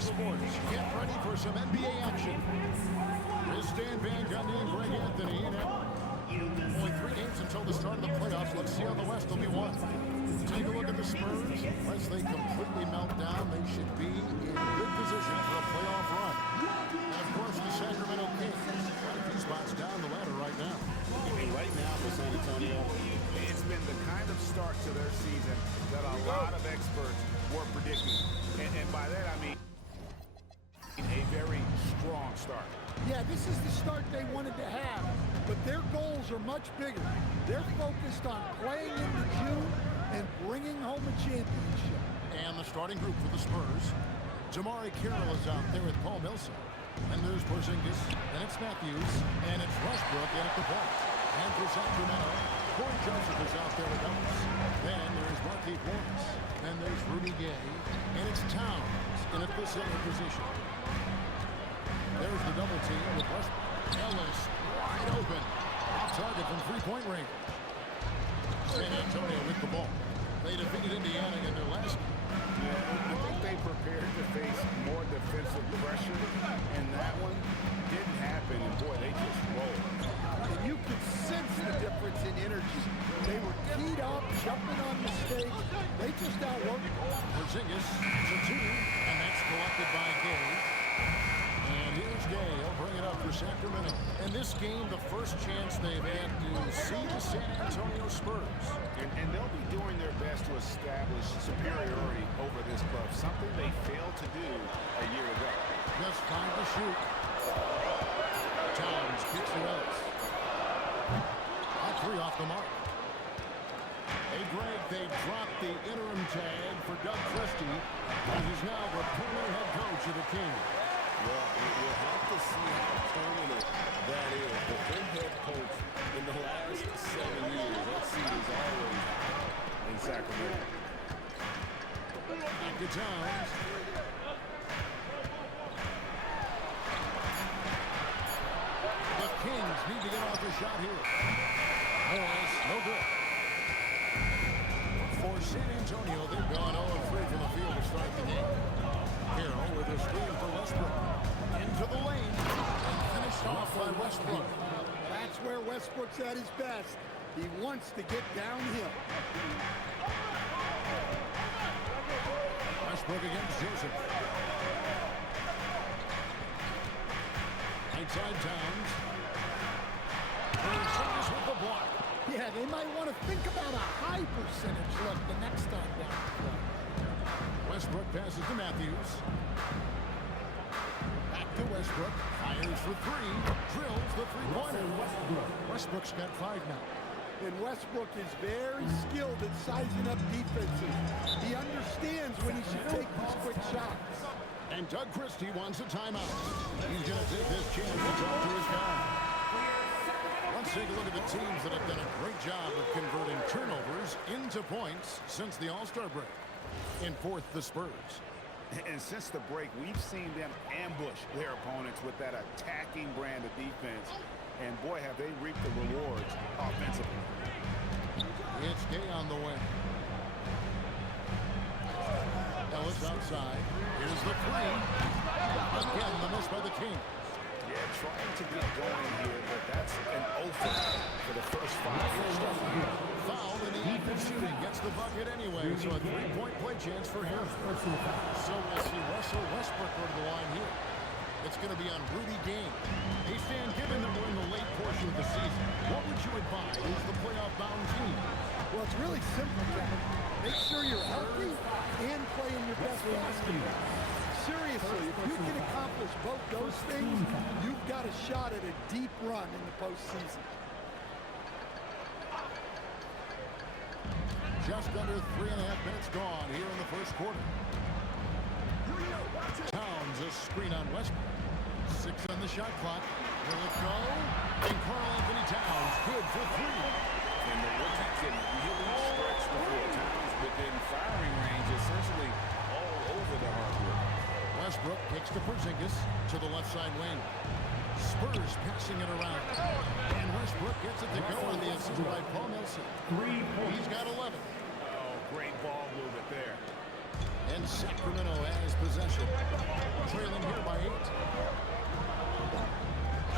Sports, get ready for some NBA action. Here's Stan Van Gundy and Greg Anthony. Only 3 games until the start of the playoffs. Let's see how the West will be won. Take a look at the Spurs. Unless they completely melt down, they should be in good position for a playoff run. And, of course, the Sacramento Kings. Quite a few spots down the ladder right now. Right now for San Antonio, it's been the kind of start to their season that a lot of experts were predicting. And by that, I mean a very strong start. Yeah, this is the start they wanted to have, but their goals are much bigger. They're focused on playing into June and bringing home a championship. And the starting group for the Spurs. Jamari Carroll is out there with Paul Millsap. And there's Porzingis, and it's Matthews, and it's Westbrook in at the point. And for Sacramento, Corey Joseph is out there with Ellis. Then there's Marquise Morris. Then there's Rudy Gay, and it's Towns in at the center position. There's the double team with Westbrook. Ellis wide open. Off target from three-point range. San Antonio with the ball. They defeated Indiana in their last game. Yeah, I think they prepared to face more defensive pressure, and that one didn't happen, and boy, they just rolled. And you could sense the difference in energy. They were keyed up, jumping on mistakes. They just outworked it. Porzingis to 2, and that's collected by Gay. And here's Gay. He'll bring it up for Sacramento. In this game, the first chance they've had to see the San Antonio Spurs. And they'll be doing their best to establish superiority over this club, something they failed to do a year ago. Just 5 to shoot. Towns kicks to Ellis. All 3 off the mark. Hey, Greg, they dropped the interim tag for Doug Christie, who is now the permanent head coach of the Kings. Well, we'll have to see how permanent that is. The head coach in the last 7 years, that seat is always in Sacramento. Back to Towns. The Kings need to get off a shot here. Morris, no good. For San Antonio, they've gone 0-3 from the field to start the game. Carroll with a screen for Westbrook. Into the lane. And finished off by Westbrook. That's where Westbrook's at his best. He wants to get downhill. Westbrook against Joseph. Outside Towns. Porzingis with the block. Yeah, they might want to think about a high percentage look the next time down. Westbrook passes to Matthews. Back to Westbrook. Fires for 3. Drills the three-pointer. Westbrook's got 5 now. And Westbrook is very skilled at sizing up defenses. He understands when he should take these quick shots. And Doug Christie wants a timeout. He's going to take this chance to talk to his guy. Let's take a look at the teams that have done a great job of converting turnovers into points since the All-Star break. In 4th, the Spurs. And since the break, we've seen them ambush their opponents with that attacking brand of defense. And boy, have they reaped the rewards offensively. It's Gay on the wing. Ellis outside. Here's the 3. Again, the miss by the Kings. Yeah, trying to get going here, but that's an open for the first 5. Foul in the act of shooting. Gets the bucket anyway, so a 3-point play chance for him. So we'll see Russell Westbrook go to the line here. It's going to be on Rudy Gay. Hey, Stan, given that we're in the late portion of the season, what would you advise as the playoff-bound team? Well, it's really simple, Jack. Make sure you're healthy and playing your best basketball. Seriously, if you can accomplish both those things, you've got a shot at a deep run in the postseason. Just under 3.5 minutes gone here in the first quarter. Towns a screen on Westbrook. 6 on the shot clock. Will it go? And Karl-Anthony Towns good for 3. And the rookie can really stretch the floor. Towns within firing range, essentially all over the hardwood. Westbrook kicks to Porzingis to the left side wing. Spurs passing it around. And Westbrook gets it to go on the assist by Paul Millsap. He's got 11. Oh, great ball movement there. And Sacramento has possession. win here by 8.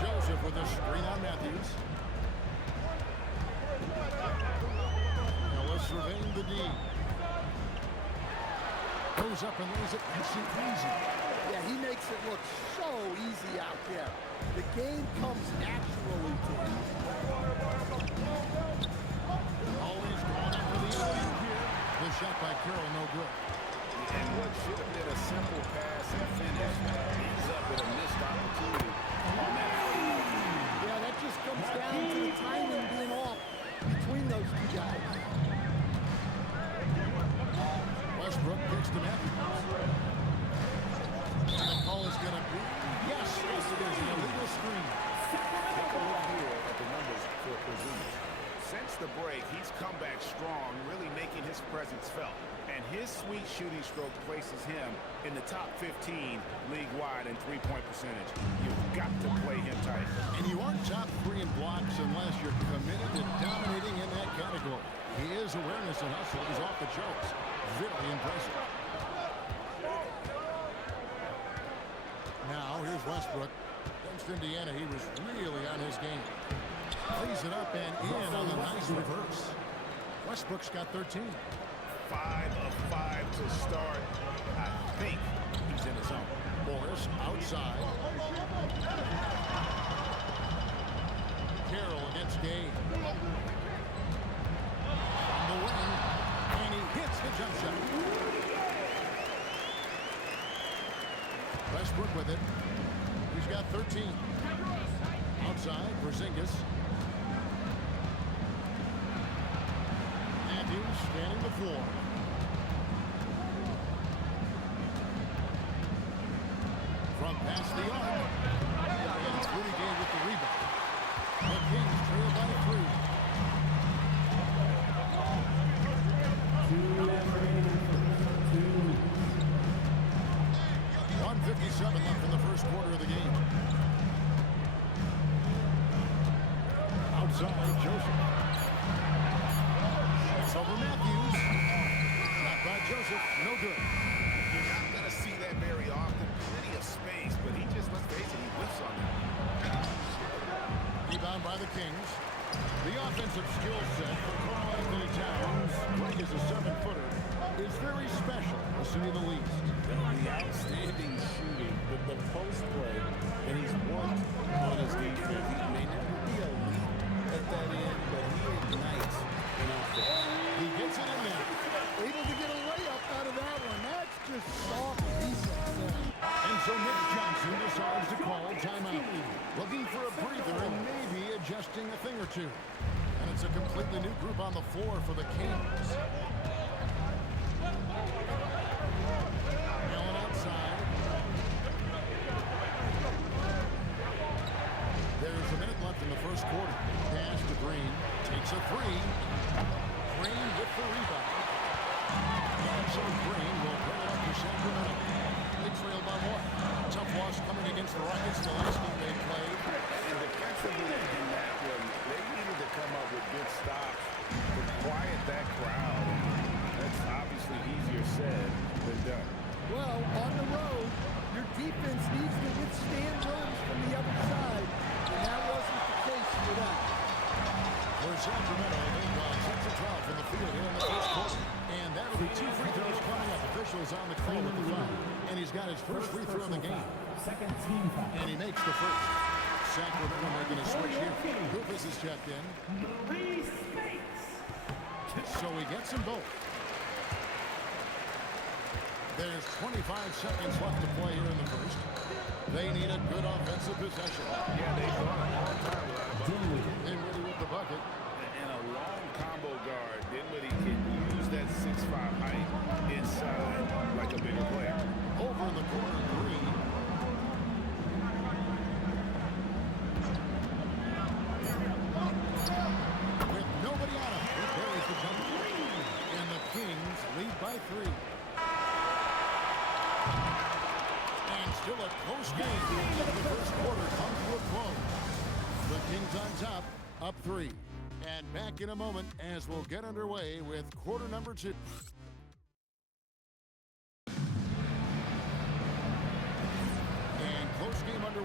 Joseph with a screen on Matthews. Ellis surveying the D. Goes up and lays it nice and easy. Yeah, he makes it look so easy out there. The game comes naturally to him. Always going after the alley here. The shot by Carroll, no good. And what should have been a simple pass and finish ends up with a missed opportunity on that alley. Yeah, that just comes down to the timing being off between those two guys. Westbrook picks to Matthews. And the call is going to be, yes, it is, an illegal screen. Take a look here at the numbers for Porzingis. Since the break, he's come back strong, really making his presence felt. And his sweet shooting stroke places him in the top 15 league-wide in three-point percentage. You've got to play him tight. And you aren't top 3 in blocks unless you're committed to dominating in that category. His awareness and hustle is off the charts. Very impressive. Now, here's Westbrook. Against Indiana, he was really on his game. Plays it up and in on the nice reverse. Westbrook's got 13. 5 of 5 to start. I think he's in his zone. Morris outside. Carroll against Gay. On the wing, and he hits the jump shot. Westbrook with it. He's got 13. Outside, Porzingis. Matthews scanning the floor. From past the arc. And it's Rudy Gay with the rebound. The Kings trail by 3. 1:57 left in the first quarter of the game. Outside, Joseph. It's over Matthews. Shot by Joseph. No good. You're not going to see that very often. Plenty of space, but he just, let's face it, he whiffs on that. Rebound by the Kings. The offensive skill set for Karl Anthony Towns, great as a 7-footer, is very special, to say the least. The outstanding shooting, the post play, and he's worked on his defense. He may never be elite at that end, but he ignites an offense. He gets it in there. Able to get a layup out of that one. That's just soft defense there. And so Nick Johnson decides to call timeout. Looking for a breather and maybe adjusting a thing or two. And it's a completely new group on the floor for the Kings. Allen outside. There's a minute left in the first quarter. Pass to Green. Takes a 3. Green with the rebound. And so Green will bring it up to Sacramento. They trail by 1. Tough loss coming against the Rockets the last game they played. And defensively in that one, they needed to come up with good stops to quiet that crowd. That's obviously easier said than done. Well, on the road, your defense needs to withstand runs from the other side, and that wasn't the case for them. For Sacramento, they've gone 6 of 12 from the field here in the first quarter. And that'll be 2 free throws coming up. Officials on the call with the foul. And he's got his first free throw of the game. Second team foul. And he makes the first. Sacramento making a switch here. Rufus is checked in. So he gets them both. There's 25 seconds left to play here in the first. They need a good offensive possession. Yeah, they've gone a long time without a bucket. Dinwiddie with the bucket. And a long combo guard. Dinwiddie can use that 6'5" height inside like a bigger player. Over in the corner, Green. With nobody on him, he buries the jumper. And the Kings lead by 3. And still a close game. The first quarter comes to a close. The Kings on top, up 3. And back in a moment as we'll get underway with quarter number 2.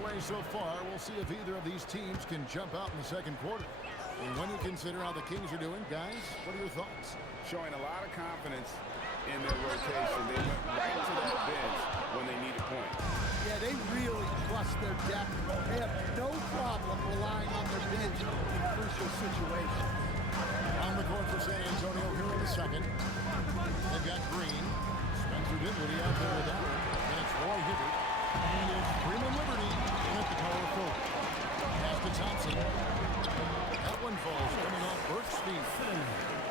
underway so far. We'll see if either of these teams can jump out in the second quarter. And when you consider how the Kings are doing, guys, what are your thoughts? Showing a lot of confidence in their rotation. They went right to that bench when they needed points. Yeah, they really trust their depth. They have no problem relying on their bench in crucial situations. On the court for San Antonio here in the second. They've got Green. Spencer Dinwiddie out there with that one. And it's Roy Hibbert. And it's Freeman Liberty at the power forward. Pass to Thompson. That one falls coming off Burke's feet.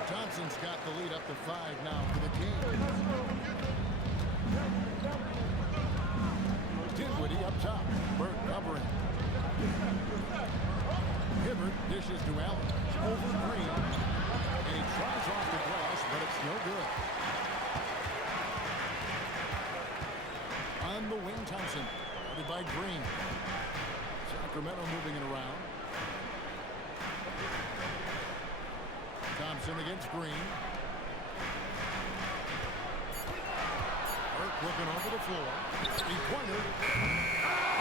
Thompson's got the lead up to 5 now for the Kings. Dinwiddie up top. Burke covering. Hibbert dishes to Allen. Over Green. And he tries off the glass, but it's no good. On the wing, Thompson. Guarded by Green. Sacramento moving it around. Thompson against Green. Burke looking over the floor. Three-pointer.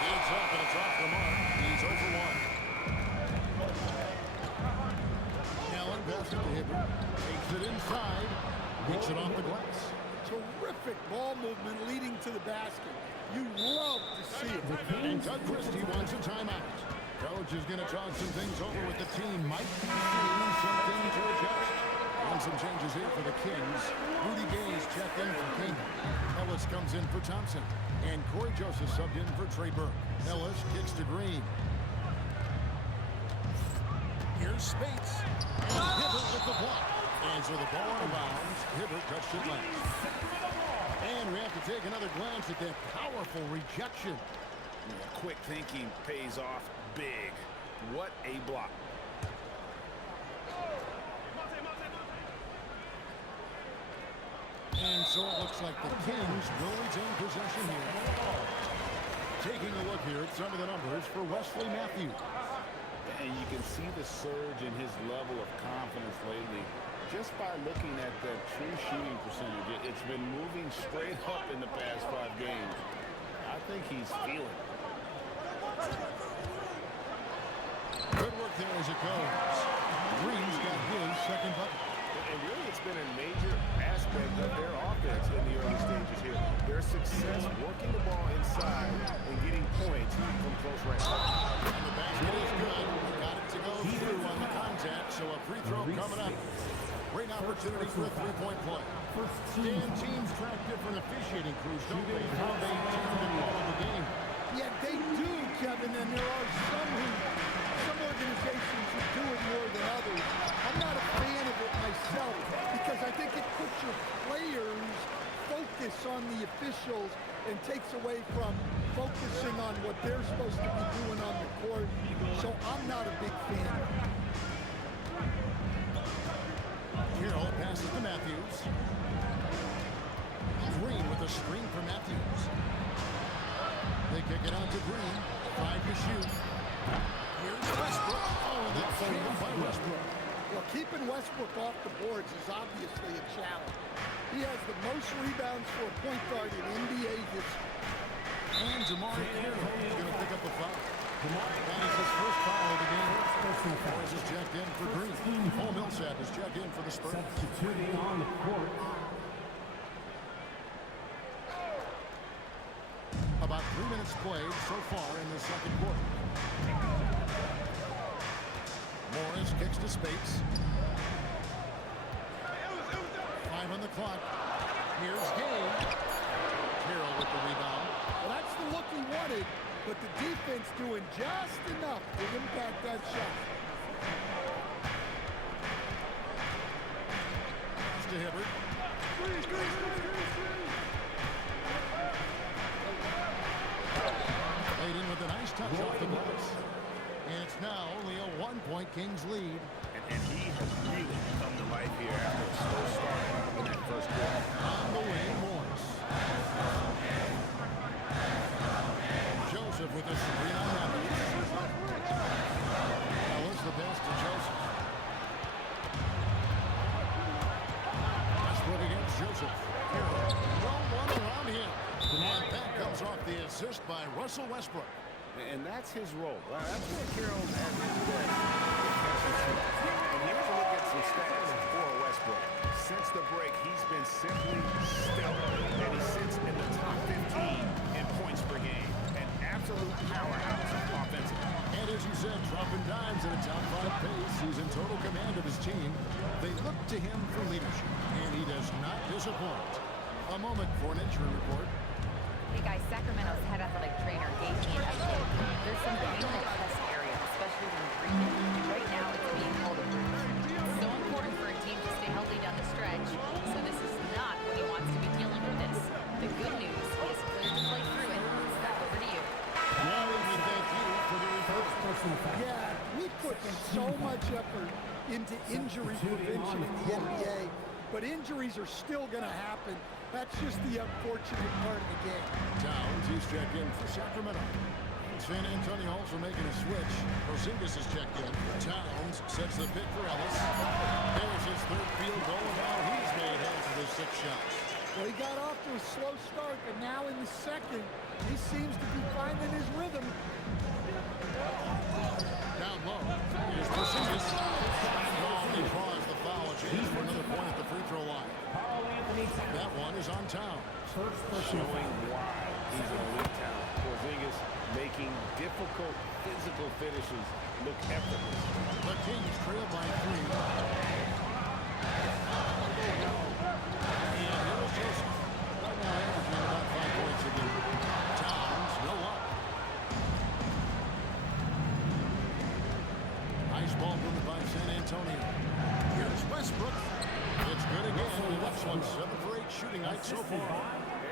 It's up and it's off the mark. He's over 1. Allen passes it to Hibbert. Takes it inside. Beats it off the glass. Terrific ball movement leading to the basket. You love to see it. And Doug Christie wants a timeout. Coach is going to talk some things over with the team. Might be seeing something to adjust. And some changes here for the Kings. Rudy Gay's checked in for King. Ellis comes in for Thompson. And Corey Joseph subbed in for Trey Burke. Ellis kicks to Green. Here's Spates. And Hibbert with the block. And so the ball out of bounds. Hibbert touched it last. And we have to take another glance at that powerful rejection. Quick thinking pays off big. What a block. And so it looks like the Kings will retain possession here. Taking a look here at some of the numbers for Wesley Matthews. And you can see the surge in his level of confidence lately just by looking at the true shooting percentage. It's been moving straight up in the past 5 games. I think he's feeling it. Good work there as it goes. Green's got his second bucket. And really, it's been a major aspect of their offense in the early stages here. Their success working the ball inside and getting points from close range. And the basket is good. Got it to go through on the contact, so a free throw coming up. Great opportunity for a three-point play. Dan, teams track different officiating crews, don't they? How they tend to call the game. Yeah, they do, Kevin, and there are some organizations who do it more than others. I'm not a fan of it myself because I think it puts your players focus on the officials and takes away from focusing on what they're supposed to be doing on the court. So I'm not a big fan. Carroll passes to Matthews. Green with a screen for Matthews. They kick it out to Green. 5 to shoot. Here's Westbrook. Oh, and that's jammed by Westbrook. Well, keeping Westbrook off the boards is obviously a challenge. He has the most rebounds for a point guard in NBA history. And Jamari Carroll is going to pick up a foul. That is his first foul of the game. Morris is checked in for Green. Paul Millsap is checked in for the Spurs. Substituting on the court. About 3 minutes played so far in the second quarter. Morris kicks to Spates. 5 on the clock. Here's Gay. Carroll with the rebound. Well, that's the look he wanted, but the defense doing just enough to impact that shot. Pass to Hibbert. Played in with a nice touch off the glass. And it's now only a 1-point Kings lead. And he has really come to life here after a slow start in that first quarter. On the wing, Morris. Joseph with a screen on Matthews. Ellis the pass to Joseph. Westbrook against Joseph. Carroll. Well, one around him. And that comes off the assist by Russell Westbrook. And that's his role. That's where Carroll's at his best. And here's a look at some stats for Westbrook. Since the break, he's been simply stellar. And he sits in the top 15 in points per game. An absolute powerhouse offensively. And as you said, dropping dimes at a top 5 pace. He's in total command of his team. They look to him for leadership, and he does not disappoint. A moment for an injury report. Hey guys, Sacramento's head athletic trainer gave me an update. There's some pain in the chest area, especially when breathing. Right now, it's being called a bruise. It's so important for a team to stay healthy down the stretch, so this is not when he wants to be dealing with this. The good news, he is cleared to play through it. Back over to you. Well, we thank you for the report. Yeah, we put so much effort into injury prevention in the NBA, but injuries are still going to happen. That's just the unfortunate part of the game. Towns, he's checked in for Sacramento. San Antonio also making a switch. Porzingis is checked in. Towns sets the pick for Ellis. There's his third field goal, and now he's made half of his 6 shots. Well, he got off to a slow start, but now in the second, he seems to be finding his rhythm. Down low is Porzingis. He draws the foul. A chance for another point at the free throw line. That one is on Towns. Showing why he's an elite talent. Porzingis making difficult physical finishes look effortless. The Kings trail by 3. And here's Joseph. Right now averaging about 5 points a game. Towns, no up. Nice ball movement by San Antonio. Here's Westbrook. It's good again. The next one, 7 for 8 shooting night so far.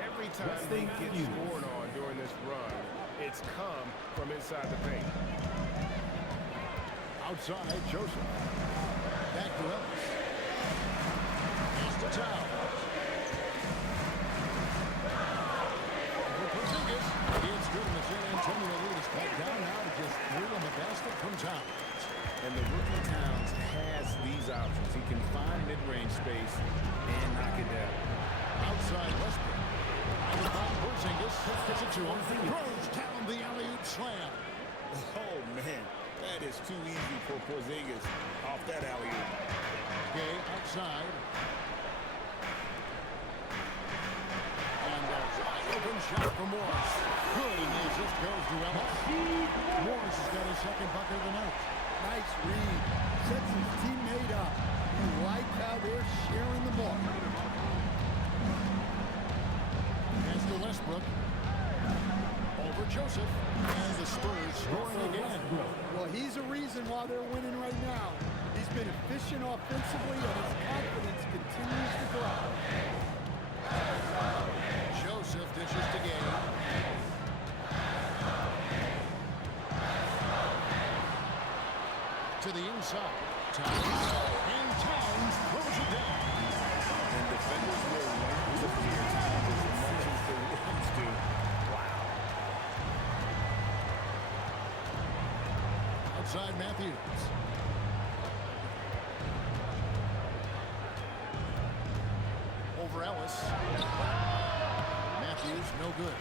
Every time they get scored on during this run, it's come from inside the paint. Outside, Joseph. Back to Ellis. Pass to Towns. For Porzingis. It's good, and the San Antonio lead is cut down now to just 3 on the basket from Towns. And the rookie Towns has these options. He can find mid-range space and knock it down. Outside Westbrook. On the ball, Porzingis gets it to him. Throws down the alley-oop slam. Oh, man. That is too easy for Porzingis off that alley-oop. Gay outside. And a wide open shot for Morris. Good, and the assist goes to Ellis. Morris has got his second bucket of the night. Nice read. Sets his teammate up. You like how they're sharing the ball. Pass to Westbrook. Over Joseph. And the Spurs scoring again. Well, he's a reason why they're winning right now. He's been efficient offensively, and his confidence continues to grow. Joseph dishes to Gay. To the inside. Towns. And Towns throws it down. And defenders will learn to fear Towns as much as the rookies do. Wow. Outside Matthews. Over Ellis. Matthews, no good.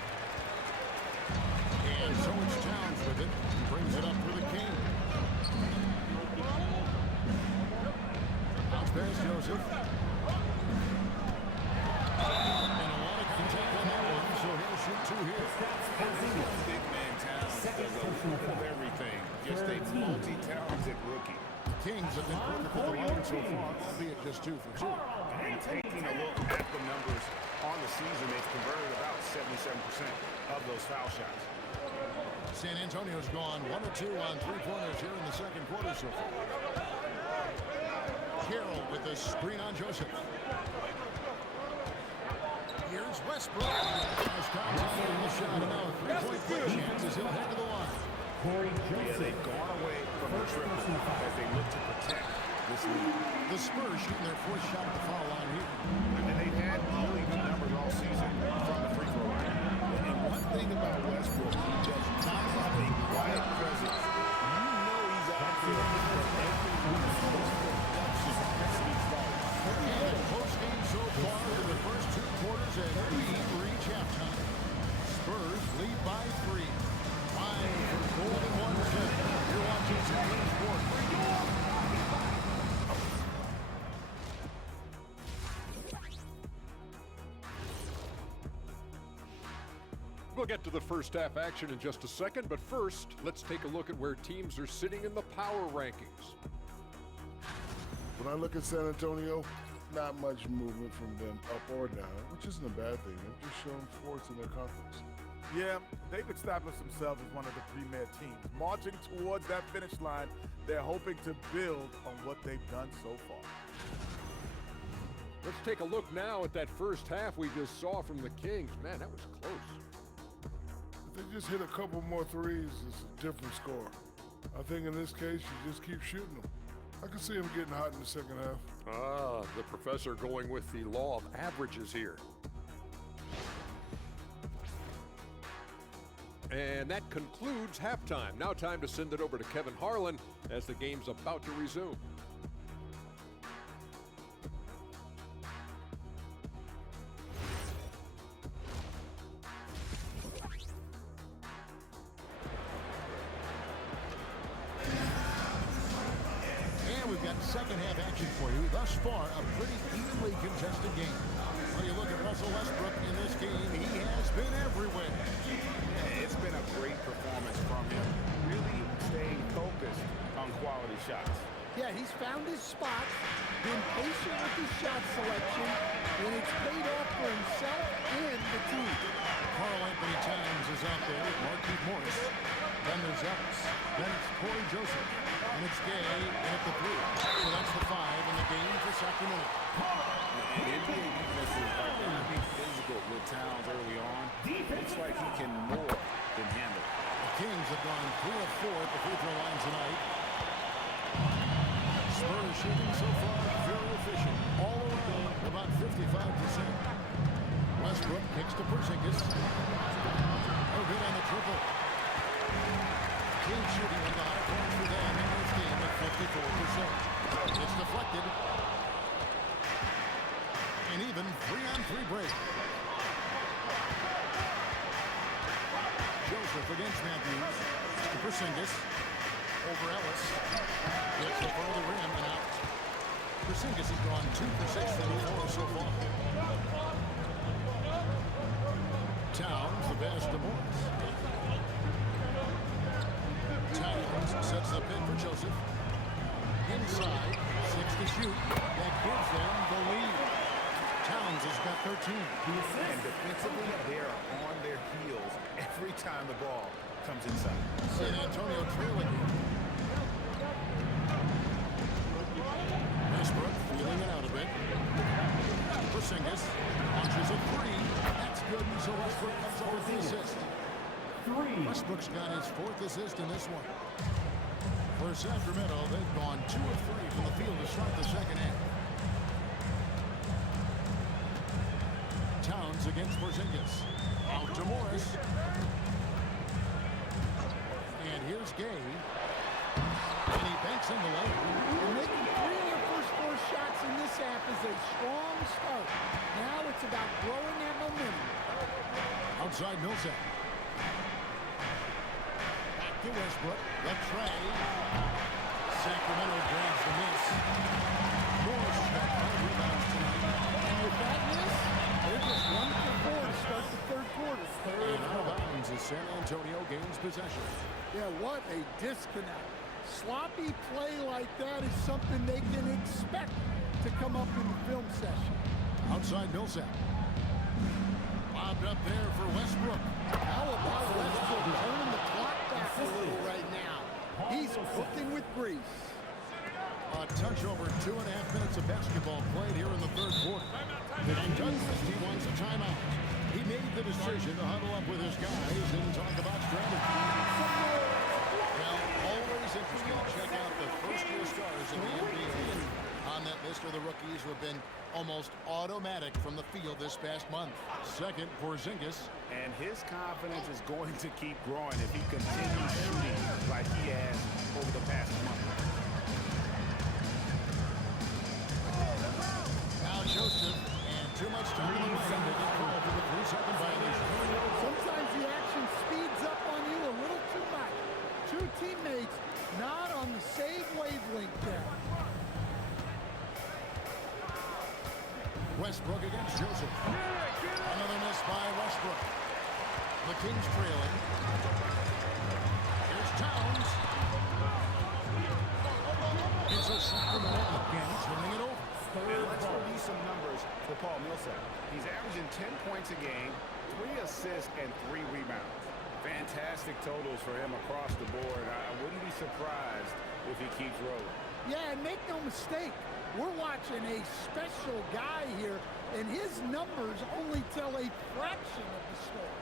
And so it's Towns with it. He brings it up for the King. Bounce pass Joseph. And a lot of contact on that one, so he'll shoot 2 here. Big man Towns does a little of everything. Just a multi-talented rookie. The Kings have been good for the line so far, albeit just 2 for 2. And taking a look at the numbers on the season, they've converted about 77% of those foul shots. San Antonio's gone 1 of 2 on 3-pointers here in the second quarter so far. Carroll with the screen on Joseph. Here's Westbrook. Has contact in the shot, and now a 3-point play chance as he'll head to the line. Yeah, they've gone away from the triple as they look to protect this lead. The Spurs shooting their 4th shot at the foul line here. And they've had really good numbers all season from the free throw line. And one thing about Westbrook, he does not have a quiet presence. You know he's out there for every week. His production speaks volumes. And the post-game so far in the first 2 quarters and lead for each halftime. Spurs lead by 3. 5 for We'll get to the first half action in just a second, but first, let's take a look at where teams are sitting in the power rankings. When I look at San Antonio, not much movement from them up or down, which isn't a bad thing. They've just shown force in their conference. Yeah, they've established themselves as one of the premier teams. Marching towards that finish line, they're hoping to build on what they've done so far. Let's take a look now at that first half we just saw from the Kings. Man, that was close. If they just hit a couple more threes, it's a different score. I think in this case, you just keep shooting them. I can see them getting hot in the second half. Ah, the professor going with the law of averages here. And that concludes halftime. Now time to send it over to Kevin Harlan as the game's about to resume. And we've got second half action for you. Thus far, a pretty evenly contested game. When you look at Russell Westbrook in this game, he has been everywhere. It's been a great performance from him, really staying focused on quality shots. Yeah, he's found his spot, been patient with his shot selection, and it's paid off for himself and the team. Carl Anthony Towns is out there with Marquise Morris. Then there's Ellis. Then it's Corey Joseph. And it's Gay in at the 3. So that's the 5 in the game for Sacramento. And NBA defenses are going to be physical with Towns early on. Looks like he can more than handle. The Kings have gone 3 of 4 at the free throw line tonight. Spurs shooting so far very efficient. All around about 55%. Westbrook kicks to Porzingis. No good on the triple. Kings shooting in the high points for them in this game at 54%. It's deflected. An even 3-on-3 break. Joseph against Matthews. To Porzingis. Over Ellis. Gets it for the rim and out. Porzingis has gone 2 for 6 from the floor so far. Towns the pass to Morris. Towns sets the pick for Joseph. Inside, 6 to shoot. That gives them the lead. Towns has got 13. And defensively, they are on their heels every time the ball comes inside. San Antonio trailing. Westbrook feeling it out a bit. Porzingis launches a 3. That's good, so Westbrook comes over with the assist. Westbrook's got his 4th assist in this one. For Sacramento, they've gone 2 of 3 from the field to start the second half. Towns against Porzingis. Out to Morris. And here's Gay. And he banks in the lane. And making 3 of their first 4 shots in this half is a strong start. Now it's about growing that momentum. Outside Millsap. Back to Westbrook. The tray. Sacramento grabs the miss. Morris has got 5 rebounds tonight. And with that miss, they're just 1 for 4 to start the third quarter. And out of bounds as San Antonio gains possession. Yeah, what a disconnect. Sloppy play like that is something they can expect to come up in the film session. Outside Millsap. Lobbed up there for Westbrook. How about Westbrook turning the clock back a little right now? He's cooking with grease. A touch over 2.5 minutes of basketball played here in the third quarter. And Douglas, he wants a timeout. He made the decision to huddle up with his guys and talk about strategy. Well, always interesting to check out the first-year stars in the NBA. On that list are the rookies who have been almost automatic from the field this past month. Second, Porzingis. And his confidence is going to keep growing if he continues shooting like he has over the past month. Now Joseph, and too much time in the lane to get called for the 3-second violation. Sometimes the action speeds up on you a little too much. 2 teammates not on the same wavelength there. Westbrook against Joseph. Another miss by Westbrook. The Kings trailing. Here's Towns. It's a Sacramento again, turning it over. And let's review some numbers for Paul Millsap. He's averaging 10 points a game, 3 assists, and 3 rebounds. Fantastic totals for him across the board. I wouldn't be surprised if he keeps rolling. Yeah, and make no mistake, we're watching a special guy here, and his numbers only tell a fraction of the story.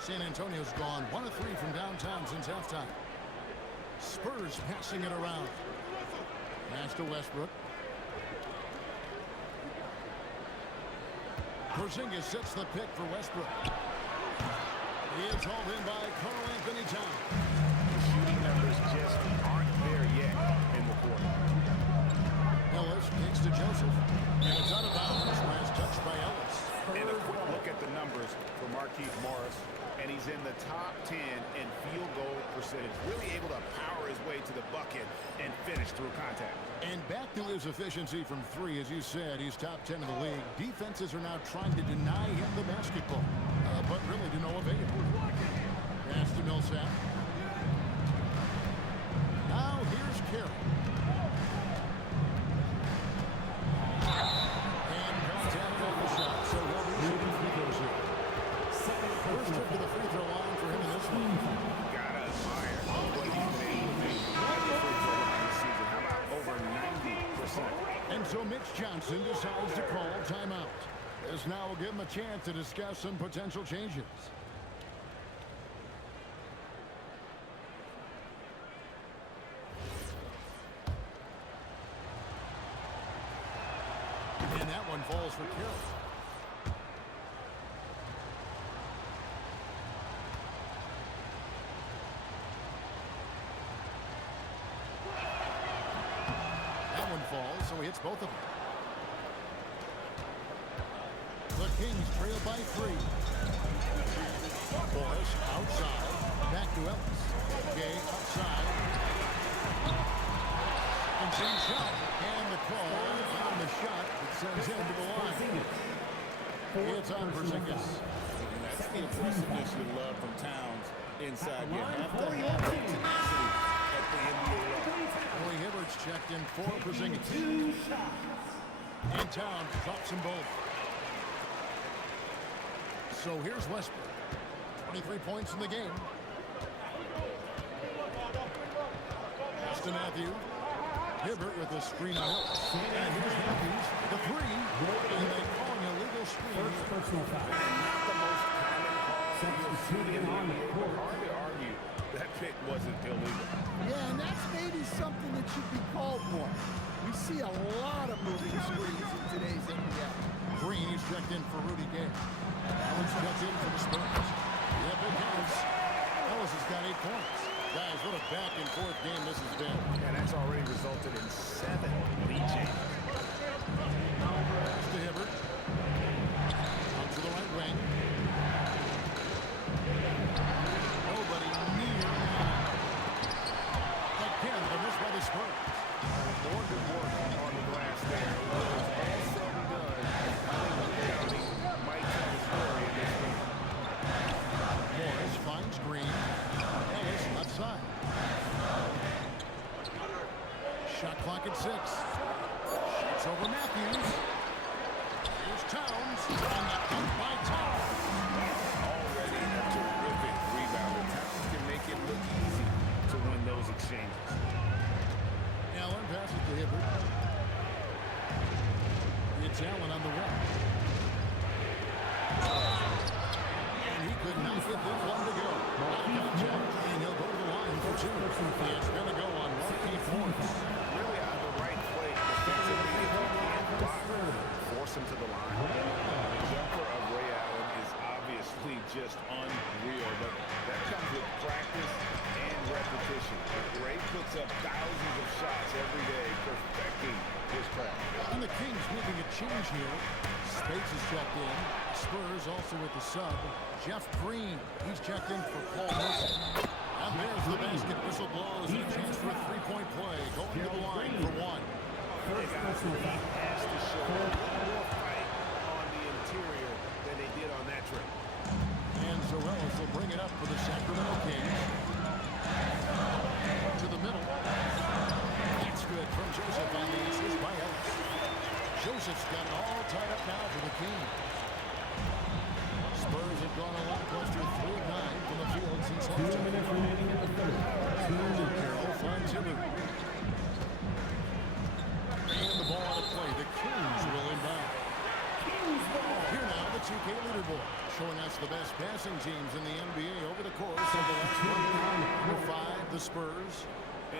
San Antonio's gone 1 of 3 from downtown since halftime. Spurs passing it around. Pass to Westbrook. Porzingis sets the pick for Westbrook. He is hauled in by Karl Anthony Towns. The shooting numbers just aren't there yet in the quarter. Ellis kicks to Joseph. And it's out of bounds. Last touch by Ellis. And a quick look at the numbers for Markieff Morris. And he's in the top 10 in field goal percentage. Really able to power his way to the bucket and finish through contact. And back to his efficiency from 3, as you said, he's top 10 in the league. Defenses are now trying to deny him the basketball, but really to no avail. Pass to Millsap. Now here's Carey. And contact on the shot, so he'll be shooting free throws here. First trip to the free throw line for him in this one. Gotta admire what he's been able to do at the free throw line this season. How about over 90%? And so Mitch Johnson decides to call timeout. This now will give him a chance to discuss some potential changes. And that one falls for Carroll. Falls, so he hits both of them. The Kings trail by 3. Morris outside, back to Ellis. Gay outside. Insane shot, and the call on the shot that sends him to the line. It's on Porzingis. That's the aggressiveness you love from Towns inside. You have to have that tenacity at the NBA level. Roy Hibbert's checked in for Porzingis. And Towns drops them both. So here's Westbrook. 23 points in the game. Pass to Matthew. Hibbert with a screen on it. And here's Matthews. The 3. And they call an illegal screen. First personal foul. Not the most common call. Substituting on the court. Hard to argue that pick wasn't illegal. Yeah, and that's maybe something that should be called more. We see a lot of moving screens in today's NBA. Green is checked in for Rudy Gay. Allen's checked in for the Spurs. Yep, it counts. Ellis has got 8 points. Guys, what a back-and-forth game this has been. And that's already resulted in 7 lead changes. Pass to Hibbert. Out to the right wing. Nobody near. Again, the miss by the Spurs. More good work on the glass there. When it was all said and done, I think County might tell the story in this game. Morris finds Green. Ellis left side. Shot clock at 6. Shoots over Matthews. Here's Towns. And the pump by Towns. Already a terrific rebounder. Towns can make it look easy to win those exchanges. Allen passes to Hibbert. It's Allen on the right. And he could not get this one to go. And he'll go to the line for 2. It's going to go on Markieff Morris. Really out of the right play defensively. If he can't block, force him to the line. The jumper of Ray Allen is obviously just unreal, but that comes with practice and repetition. Ray puts up thousands of shots every day, perfecting his craft. And the Kings making a change here. Spates is checked in. Spurs also with the sub. Jeff Green, he's checked in for Paul Wilson. And there's the basket. Whistle blows and a chance for a 3-point play. Going to the line for 1. First personal foul. Has to show a little more fight on the interior for the Sacramento Kings. To the middle. That's good from Joseph on the assist by Ellis. Joseph's got it all tied up now for the Kings. Spurs have gone a lackluster 3 of 9 from the field since 2 minutes remaining in the third. 2 minutes. Carroll finds Hibbert. And the ball out of play. The Kings will inbound. Here now, the 2K leaderboard, showing us the best passing teams in the NBA over the course of the last 1 year. Number 5, the Spurs.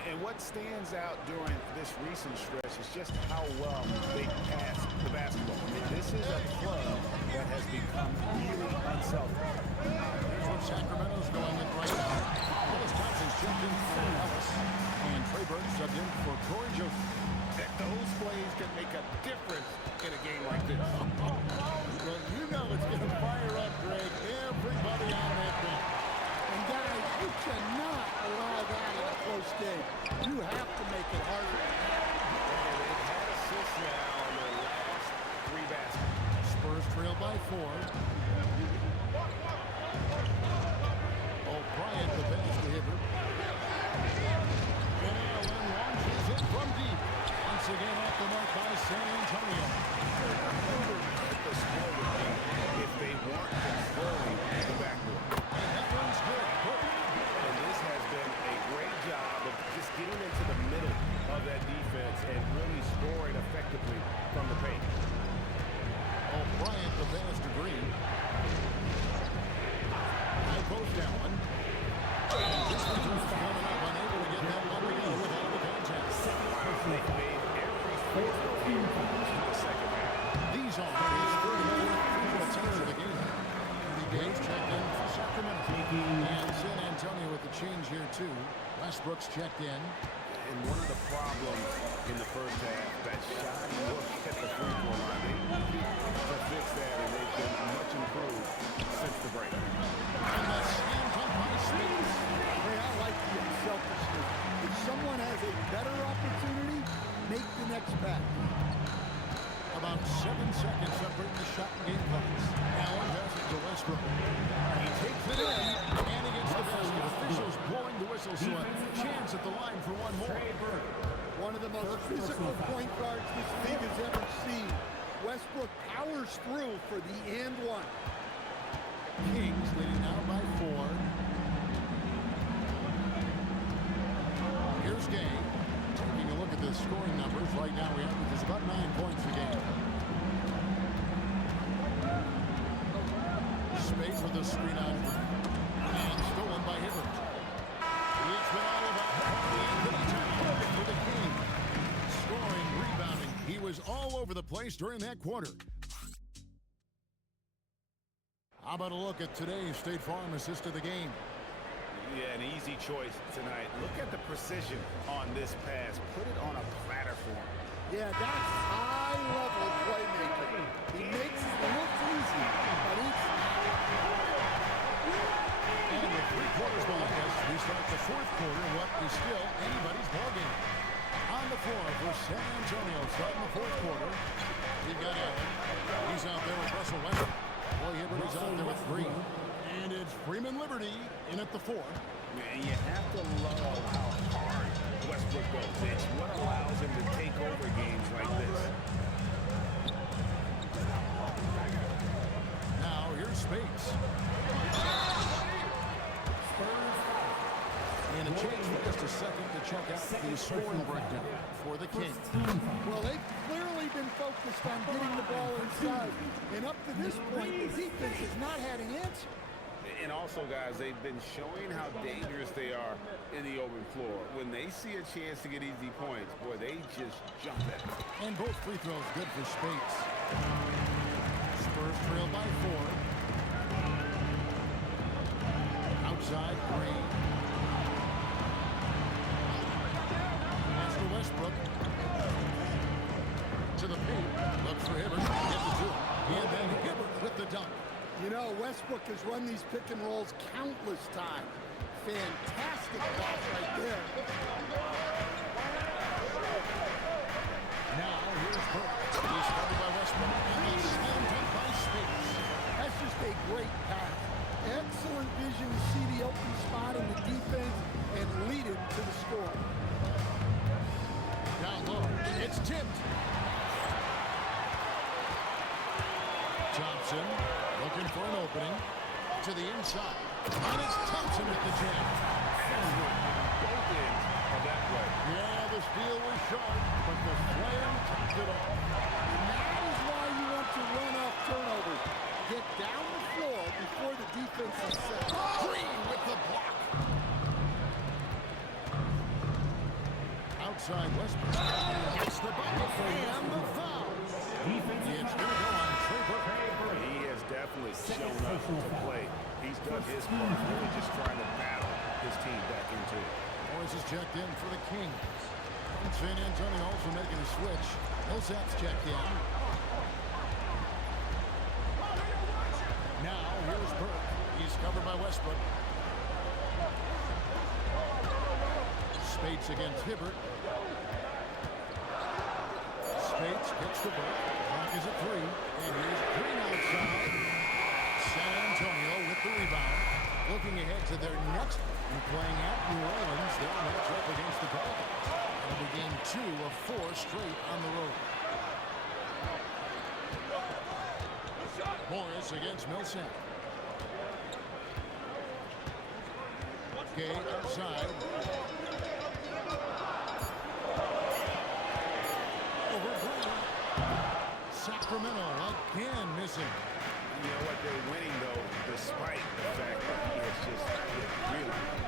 And what stands out during this recent stretch is just how well they pass the basketball. I mean, this is a club that has become really unselfish. Here's what Sacramento's going with right now. Willis Johnson's jumped in for Ellis. And Trey Burke subbed in for Corey Joseph. Those plays can make a difference in a game like this. Well, you know it's going to fire up, Greg. Everybody on that bench. And guys, you cannot allow that in a close game. You have to make it harder. They've had assists now on their last 3 baskets. Spurs trail by 4. O'Brien the pass to Hibbert. And Allen launches it from deep. Once again off the mark by San Antonio. The score would be if they weren't controlling the backboard. And that one's good. And this has been a great job of just getting into the middle of that defense and really scoring effectively from the paint. O'Brien the pass to Green. High post Allen. And this one's coming up, unable to get that one to go without the contact. They made every free throw in the second half. These are his 34th free throw attempts of the game. The Gates checked in for Sacramento. And San Antonio with the change here too. Westbrook's checked in. And one of the problems in the first half, that shoddy look at the free throw line, they needed to fix that, and they've been much improved since the break. And the slam dunk by Spurs. Hey, I like the unselfishness. If someone has a better opportunity, make the next pass. About 7 seconds separating the shot and game clocks. Allen passes to Westbrook. He takes it in, and he gets the basket. Officials blowing the whistle, so a chance at the line for one more. One of the most physical point guards this league has ever seen. Westbrook powers through for the and one. Kings leading now by 4. Here's Gay. Taking a look at the scoring numbers right now, we average about 9 points a game. Space with a screen on Green. And stolen by Hibbert. It's been all about Anthony Towns for the Kings. Scoring, rebounding. He was all over the place during that quarter. How about a look at today's State Farm assist of the game? Yeah, an easy choice tonight. Look at the precision on this pass. Put it on a platter for him. Yeah, that's high-level playmaking. He makes it look easy, but it's... And with 3 quarters behind us, we start the 4th quarter, what is still anybody's ballgame. On the floor for San Antonio, starting the 4th quarter. We've got Allen. He's out there with Russell Westbrook. Boy, Hibbert is out there with Green. And it's Freeman Liberty in at the 4th. And you have to love how hard Westbrook goes. It's what allows him to take over games like this. Now, here's Spates. And a change for just a second to check out the scoring breakdown for the Kings. Well, they've clearly been focused on getting the ball inside. And up to this point, the defense has not had an answer. And also, guys, they've been showing how dangerous they are in the open floor. When they see a chance to get easy points, boy, they just jump at it. And both free throws good for Spates. Spurs trail by 4. Outside, Green. That's for Westbrook. To the paint. Looks for Hibbert. Gets it to him. And then Hibbert with the dunk. You know, Westbrook has run these pick and rolls countless times. Fantastic pass right there. Now, here's Burke. He's covered by Westbrook. And he's slammed in by Spates. That's just a great pass. Excellent vision to see the open spot in the defense and lead him to the score. Down low. It's tipped. Thompson looking for an opening to the inside. And it's Thompson with the jam. Both ends of that play. Yeah, the steal was sharp, but the slam topped it off. And that is why you want to run off turnovers. Get down the floor before the defense is set. Green with the block. Outside Westbrook. Gets the bucket and the foul. It's going to go on Trey Burke. He has definitely shown up to play. He's done his part, really just trying to battle his team back into it. Morris is checked in for the Kings. And San Antonio also making a switch. Millsap's checked in. Now, here's Burke. He's covered by Westbrook. Spates against Hibbert. Spates kicks to Burke. Clock is at 3. And here's Green outside. San Antonio with the rebound. Looking ahead to their next and playing at New Orleans. They'll match up against the Pelicans. It'll be game 2 of 4 straight on the road. Morris against Millsap. Gay outside. Over Green. Sacramento again missing. You know what? They're winning, though, despite the fact that he has just hit really hard.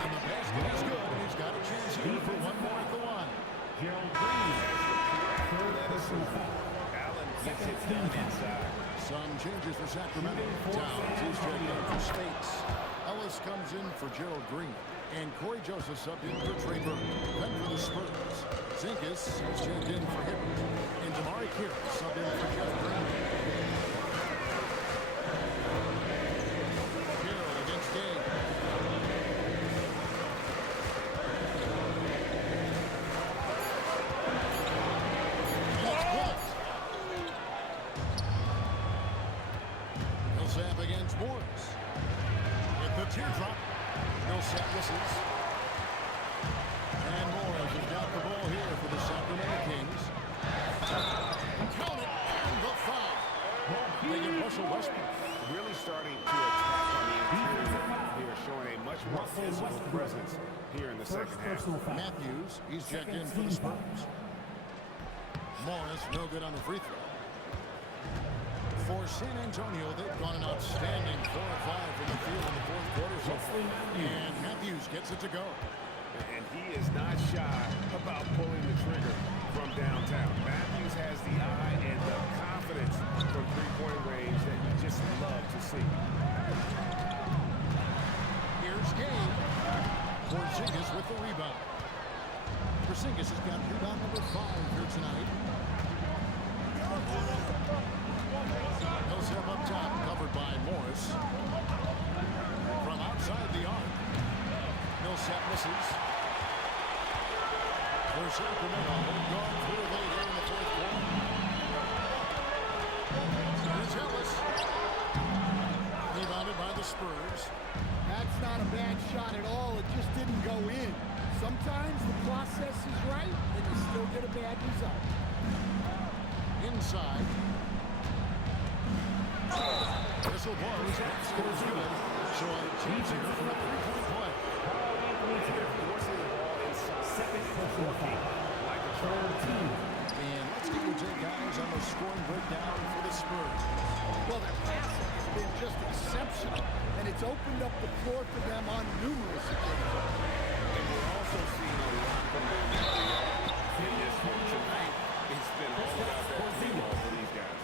And the basket is good. And he's got a chance here for one more at the line. Gerald Green. Third personal foul. Allen gets it done inside. Some changes for Sacramento. Downs is checked in for Spates. Ellis comes in for Gerald Green. And Corey Joseph subbed in for Trey Burke. Then for the Spurs. Zinkus is checked in for Hibbert. And Damari Carroll subbed in for Jeff Green. Carroll against Gay. And it's blocked. Millsap against Morris. With the teardrop. Millsap whistles. And Morris has got the ball here for the Sacramento Kings. Count it, and the foul. They get Russell Westbrook. Really starting to attack on the interior here, showing a much more physical presence here in the second half. Matthews, he's checked in for the Spurs. Morris, no good on the free throw. For San Antonio, they've gone an outstanding 4 of 5 from the field in the fourth quarter so far. And Matthews gets it to go. And he is not shy about pulling the trigger from downtown. Matthews has the eye and the confidence from three-point range that you just love to see. Here's Gabe. Porzingis with the rebound. Porzingis has got rebound number 5 here tonight. Millsap up top, covered by Morris. From outside the arc. Millsap misses. For Sacramento, they've gone through late here in the fourth quarter. Here's Ellis. Rebounded by the Spurs. That's not a bad shot at all. It just didn't go in. Sometimes the process is right, and you still get a bad result. Inside. Whistle blows. Basket is good. So a chance here for a three-point play. Forcing the ball inside. Second personal foul. Like a And let's get your take, guys, on the scoring breakdown for the Spurs. Well, their passing has been just exceptional, and it's opened up the floor for them on numerous occasions. And we're also seeing a lot from them in this one tonight. It's been all about that ball for these guys.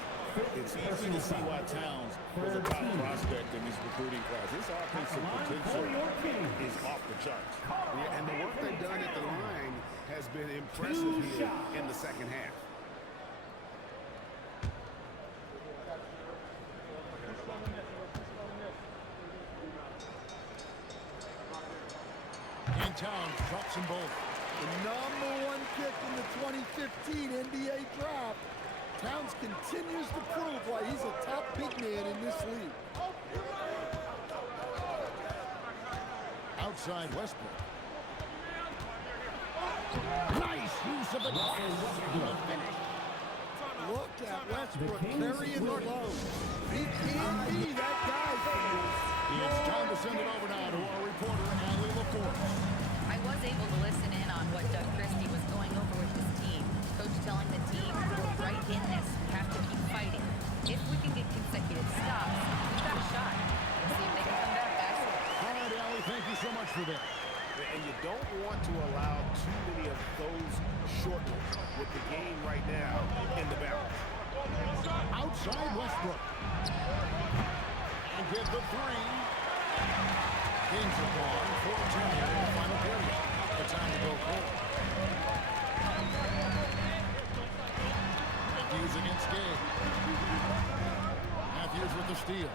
It's easy to see why Towns was a top prospect in this recruiting class. His offensive potential is off the charts. Yeah, and the work they've done at the line has been impressive here in the second half. And Towns drops them both. The #1 pick in the 2015 NBA draft. Towns continues to prove why he's a top big man in this league. Outside Westbrook. Nice use of the finish. Look at Westbrook carrying the load. He can't be that guy. It's time to send it over now to our reporter, Allie LaForce. I was able to listen in on what Doug Christie was going over with his team. Coach telling the team, we're right in this. We have to keep fighting. If we can get consecutive stops, we've got a shot. We'll see if they can come back, guys. All right, Allie, thank you so much for that. And you don't want to allow too many of those short ones with the game right now in the balance. Outside Westbrook. And get the three. Games are gone. 4-2 here in the final period. The time to go forward. Matthews against Gabe. Matthews with the steal.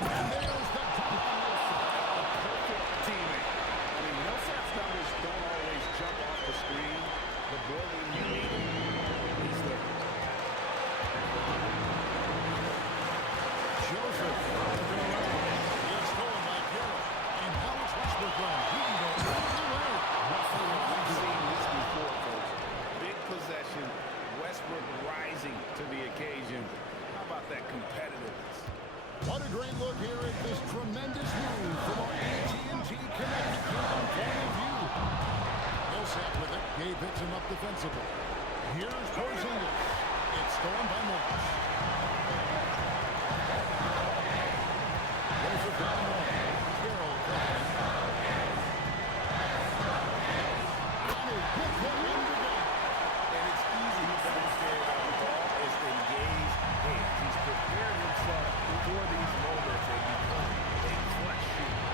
And there's the Perfect teammate. I mean, Millsap's numbers don't always jump off the screen, but boy, when you need him, he's there. Joseph. It's stolen by Carroll. And how much Westbrook run? He can go all the way. We've seen this before, folks. Big possession, Westbrook rising to the occasion. How about that competitiveness? What a great look here at this tremendous move from our AT&T Connected Kingdom point of view. Millsap with it. Gabe hits him up defensively. Here's Porzingis. It's stolen by Morris. Joseph down low. Carroll covering. And he puts the end to go. And it's easy to understand how the ball is engaged hands. He's prepared himself for these moments and become a clutch shooter.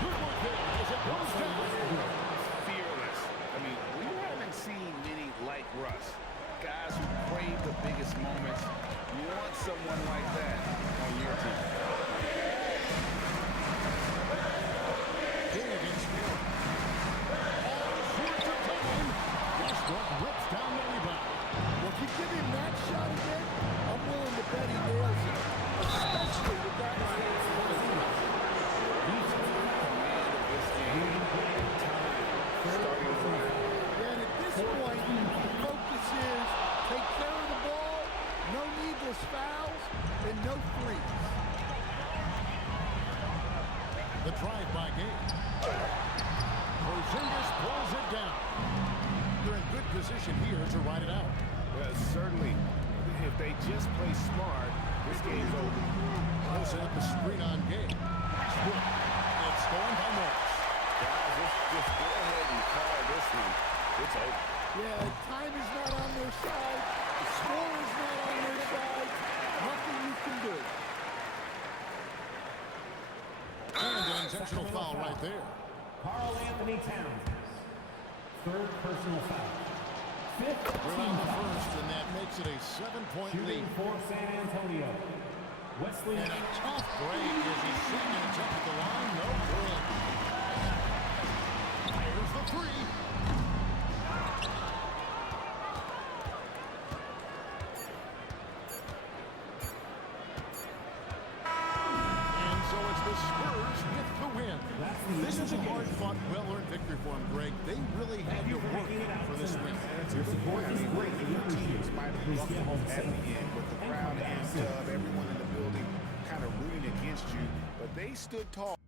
Good work there as it goes down. Fearless. I mean, we haven't seen many like Russ. Guys who crave the biggest moments. You want someone like that on your team. King against Carroll. All sorts of time. Westbrook rips down the rebound. Well, if you give him that shot again, I'm willing to bet he nails it. Especially with that and at this point, the focus is take care of the ball, no needless fouls, and no threes. The drive by Gabe. Porzingis pulls it down. They're in good position here to ride it out. Certainly, if they just play smart, this game's over. Close at the screen on Gabe. Westbrook. It's stolen by Morris. Guys, just go ahead and call this one. It's over. Yeah, time is not on their side. The score is not on their side. Nothing you can do. And an intentional foul right there. Karl Anthony Towns. Third personal foul. Fifth We're team on the foul. first, and that makes it a 7-point lead. Shooting for San Antonio. Wesley. And a tough break as he's second attempt at the line. No good. Here's the three. And so it's the Spurs with the win. This is a hard-fought, well-earned victory for them, Greg. They really had to work for this win. Your support is great. Your teams might have buckled at the end, with the crowd and everyone in the building kind of rooting against you, but they stood tall.